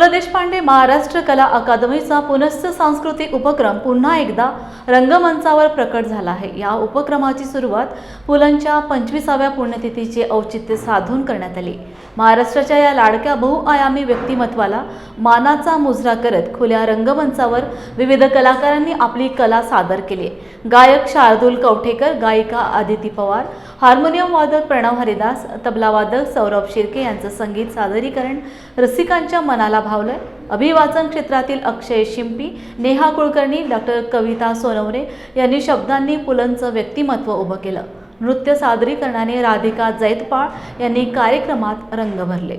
ल देशपांडे महाराष्ट्र कला अकादमीचा पुनश्च सांस्कृतिक उपक्रम पुन्हा एकदा रंगमंचावर प्रकट झाला आहे. या उपक्रमाची सुरुवात पुलंच्या पंचवीसाव्या पुण्यतिथीचे औचित्य साधून करण्यात आली. महाराष्ट्राच्या या लाडक्या बहुआयामी व्यक्तिमत्वाला मानाचा मुजरा करत खुल्या रंगमंचावर विविध कलाकारांनी आपली कला सादर केली. गायक शार्दूल कवठेकर गायिका आदिती पवार हार्मोनियम वादक प्रणव हरिदास तबलावादक सौरभ शिर्के यांचं संगीत सादरीकरण रसिकांच्या मनाला भावलंय. अभिवाचन क्षेत्रातील अक्षय शिंपी नेहा कुलकर्णी डॉक्टर कविता सोनवरे यांनी शब्दांनी पुलंचं व्यक्तिमत्व उभं केलं. नृत्य सादरीकरणाने राधिका जैतपाळ यांनी कार्यक्रमात रंग भरले.